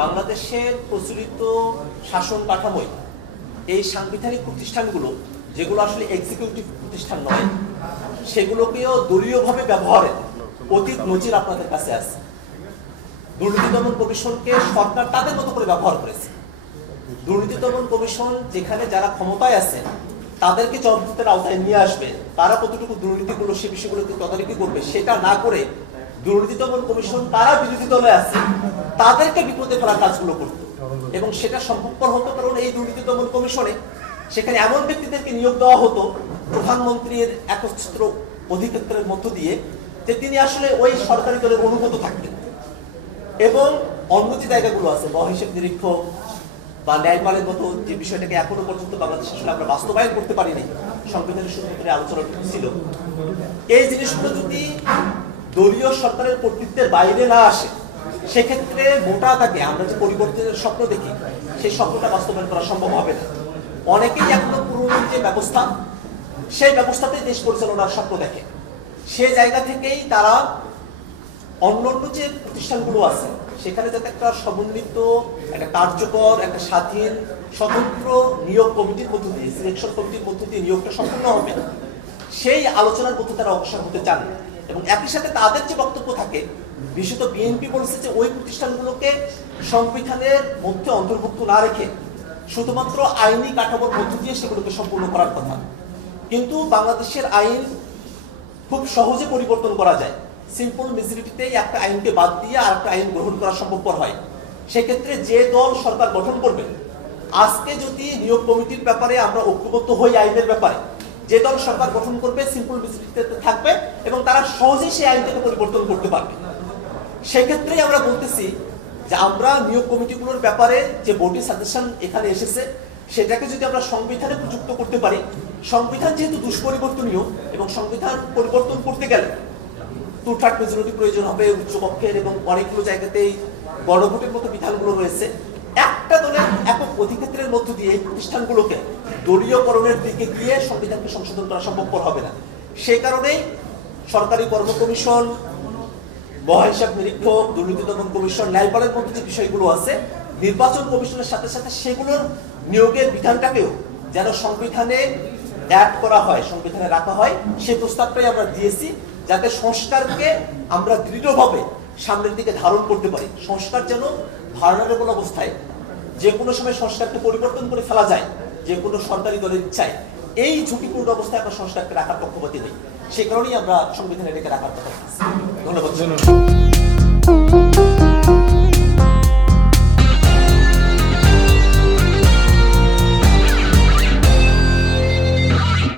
বাংলাদেশের প্রচলিত শাসন কাঠামোয় এই সাংবিধানিক প্রতিষ্ঠানগুলো যেগুলো আসলে এক্সিকিউটিভ প্রতিষ্ঠান নয়, সেগুলোকেও দলীয়ভাবে ব্যবহারের অতীত নজির আপনাদের কাছে আছে। দুর্নীতি দমন কমিশনকে সরকার তাদের মতো করে ব্যবহার করেছে। দুর্নীতি দমন কমিশন যেখানে যারা ক্ষমতায় আছে তাদেরকে জবাবদিহিতার আওতায় নিয়ে আসবে, তারা কতটুকু দুর্নীতিগুলো সে বিষয়গুলোকে তদারকি করবে সেটা না করে দুর্নীতি দমন কমিশন তারা বিরোধী দলে আছে তাদেরকে বিপদে ফেলার কাজগুলো করত, এবং সেটা সম্ভবপর হতো কারণ এই দুর্নীতি দমন কমিশনে সেখানে এমন ব্যক্তিদেরকে নিয়োগ দেওয়া হতো প্রধানমন্ত্রীর একচ্ছত্র অধিক্ষেত্রের মধ্য দিয়ে যে তিনি আসলে ওই সরকারি দলের অনুগত থাকতেন। এবং অন্য যে জায়গাগুলো আছে হিসেব নিরীক্ষক বা ন্যায়পালের মতো যে বিষয়টাকে এখনো পর্যন্ত বাংলাদেশে আসলে আমরা বাস্তবায়ন করতে পারিনি, সংবিধানের সূত্রে আলোচনা ছিল, এই জিনিসগুলো যদি দলীয় সরকারের কর্তৃত্বের বাইরে না আসে সেক্ষেত্রে মোটা দাগে আমরা যে পরিবর্তনের স্বপ্ন দেখি সেই স্বপ্নটা বাস্তবায়ন করা সম্ভব হবে না। অনেকেই এখনো পুরনো যে ব্যবস্থা সেই ব্যবস্থাতেই দেশ পরিচালনার স্বপ্ন দেখে, সে জায়গা থেকেই তারা অন্যান্য যে প্রতিষ্ঠানগুলো আছে সেখানে যাতে একটা সমন্বিত, একটা কার্যকর, একটা স্বাধীন স্বতন্ত্র নিয়োগ কমিটির মধ্য দিয়ে, সিলেকশন কমিটির মধ্য দিয়ে নিয়োগটা সম্পূর্ণ হবে, সেই আলোচনার মধ্যে তারা অগ্রসর হতে চান। এবং একই সাথে তাদের যে বক্তব্য থাকে, বিশেষত বিএনপি বলেছে যে ওই প্রতিষ্ঠানগুলোকে সংবিধানের মধ্যে অন্তর্ভুক্ত না রেখে শুধুমাত্র আইনি কাঠামোর মধ্য দিয়ে সেগুলোকে সম্পূর্ণ করার কথা। কিন্তু বাংলাদেশের আইন খুব সহজে পরিবর্তন করা যায়, সিম্পল মেজরিটিতেই একটা আইনকে বাদ দিয়ে আর একটা আইন গ্রহণ করা সম্ভবপর হয়। সেক্ষেত্রে যে দল সরকার গঠন করবে, আজকে যদি নিয়োগ কমিটির ব্যাপারে আমরা ঐক্যবদ্ধ হই, আইনের ব্যাপারে যে দল সরকার গঠন করবে সিম্পল মেজরিটিতে থাকবে এবং তারা সহজেই সেই আইনটাকে পরিবর্তন করতে পারবে। সেক্ষেত্রেই আমরা বলতেছি যে আমরা নিয়োগ কমিটিগুলোর ব্যাপারে যে বোর্ডি সাজেশন এখানে এসেছে সেটাকে যদি আমরা সংবিধানে প্রযুক্ত করতে পারি, সংবিধান যেহেতু দুষ্পরিবর্তনীয় এবং সংবিধান পরিবর্তন করতে গেলে 2/3 মেজরিটি প্রয়োজন হবে উচ্চকক্ষের, এবং অনেকগুলো জায়গাতেই গণভোটের মতো বিধানগুলো রয়েছে। একটা দলের একক অধিক্ষেত্রের মধ্য দিয়ে এই প্রতিষ্ঠানগুলোকে দলীয়করণের দিকে গিয়ে সংবিধানকে সংশোধন করা সম্ভবপর হবে না। সেই কারণেই সরকারি কর্ম কমিশন, মহাহিসাব নিরীক্ষক, দুর্নীতি দমন কমিশন, ন্যায়পালের মধ্যে যে বিষয়গুলো আছে, নির্বাচন কমিশনের সাথে সাথে সেগুলোর নিয়োগের বিধানটাকেও যেন সংবিধানে অ্যাড করা হয়, সংবিধানে রাখা হয়, সেই প্রস্তাবটাই আমরা দিয়েছি, যাতে সংস্কারকে আমরা দৃঢ়ভাবে সামনের দিকে ধারণ করতে পারি। সংস্কার যেন ভার্নারেবল অবস্থায় যে কোনো সময় সংস্কারকে পরিবর্তন করে ফেলা যায় যে কোনো সরকারি দলের ইচ্ছায়, এই ঝুঁকিপূর্ণ অবস্থায় আমরা সংস্কারকে রাখার পক্ষপাতী নেই। সে কারণেই আমরা সংবিধানে এটাকে রাখার কথা। ধন্যবাদ।